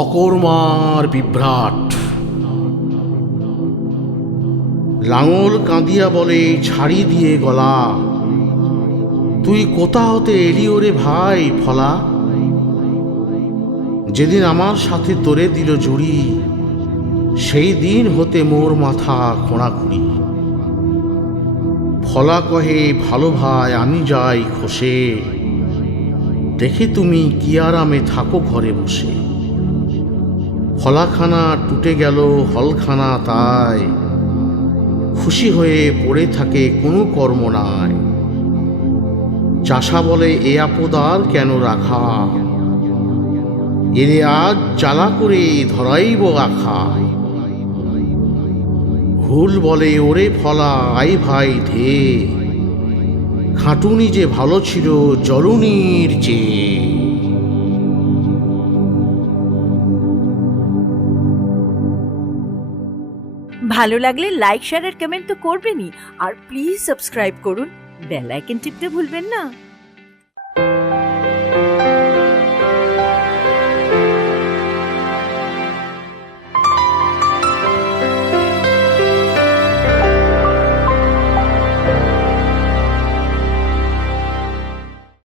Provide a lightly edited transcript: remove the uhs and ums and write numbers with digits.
অকর্মার বিভ্রাট। লাঙল কাঁদিয়া বলে ছাড়ি দিয়ে গলা, তুই কোথা হতে এলি ওরে ভাই ফলা? যেদিন আমার সাথে তোরে দিল জুড়ি, সেই দিন হতে মোর মাথা খোঁড়াখুড়ি। ফলা কহে ভালো ভাই আমি যাই খসে, দেখে তুমি কি আরামে থাকো ঘরে বসে। ফলাখানা টুটে গেল হলখানা তাই, খুশি হয়ে পড়ে থাকে কোনো কর্ম নাই। চাষা বলে এ আপদ আর কেন রাখা, এরে আজ জ্বালা করে ধরাইব আখা। হুল বলে ওরে ফলা আই ভাই ধে, খাটুনি যে ভালো ছিল জলনির চেয়ে। ভালো লাগলে লাইক শেয়ার আর কমেন্ট তো করবেনই, আর প্লিজ সাবস্ক্রাইব করুন, বেল আইকন টিপতে ভুলবেন না।